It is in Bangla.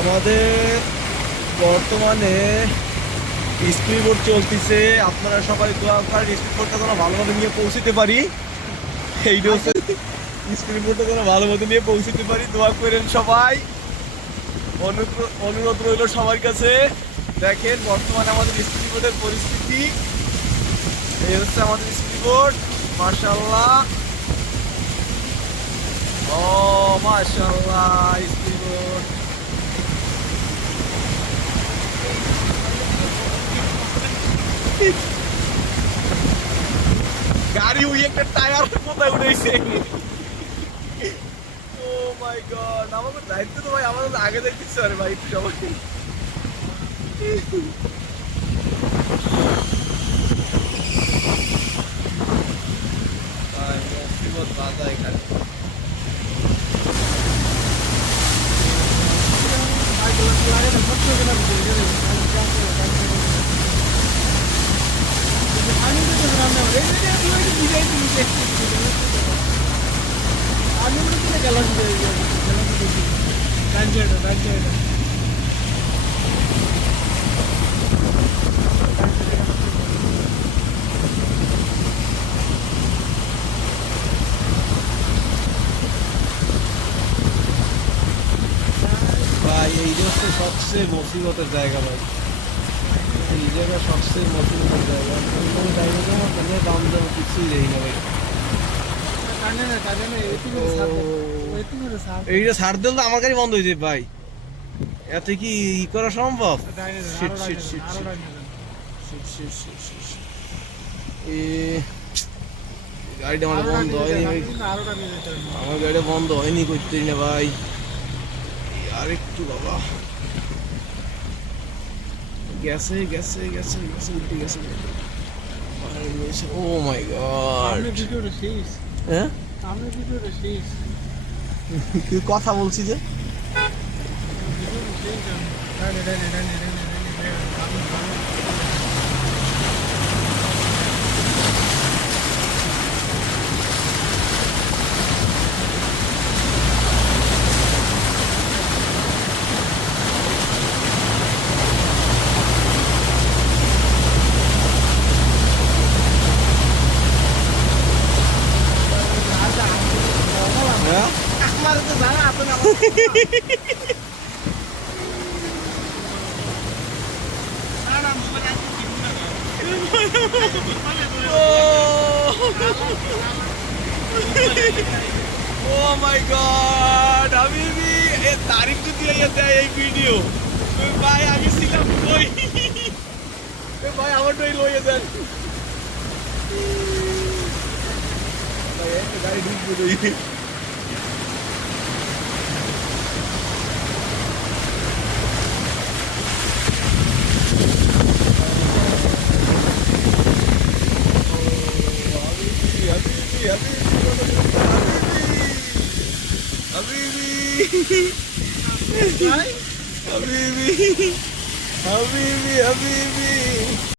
আমাদের বর্তমানে স্পিড বোট চলতেছে। আপনারা সবাই দোয়া করেন স্পিড বোটটা যেন ভালোভাবে নিয়ে পৌঁছতে পারি। এইটা হচ্ছে স্পিড বোটটা যেন ভালোভাবে নিয়ে পৌঁছতে পারি, দোয়া করেন সবাই। অনুরোধ রইল সবার কাছে। দেখেন বর্তমানে আমাদের স্পিড বোটের পরিস্থিতি, এই হচ্ছে আমাদের স্পিড বোট। মাশাআল্লাহ, ও মাশাআল্লাহ স্পিড বোট। গাড়ি উই একটা টায়ার কোথায় উঠেছে। ও মাই গড, আমাদের দায়িত্ব তো ভাই আমাদের আগে দেখতেছে। আরে ভাই একটু সবাই ভাই মুসিবত বাধা এখানে। ভাই এই হচ্ছে সবচেয়ে মুসিবতের জায়গা ভাই, এই জায়গা সবচেয়ে মুসিবতের জায়গা। কোনো জায়গাতে আমার কোনো দাম দাম কিছুই দেই না ভাই। এইটা ছাড় দিলে তো আমার গাড়ি বন্ধ হয়ে যাবে ভাই। এতে কি ই করা সম্ভব? গাড়িটা আমার বন্ধ হয়নি ভাই, আমার গাড়িটা বন্ধ হয়নি করতে না ভাই। আরেকটু বাবা, গেছে গেছে গেছে গেছে উল্টে গেছে। ও মাই গড, হ্যাঁ তুই কথা বলছি যে ও মাই গড। আমি তারিখ যদি দেয় এই ভিডিও ভাই, আমি ছিলাম কই ভাই, আমার তো লইয়ে দেন ভাই, একটা গাড়ি ঢুকবো। حبيبي حبيبي حبيبي حبيبي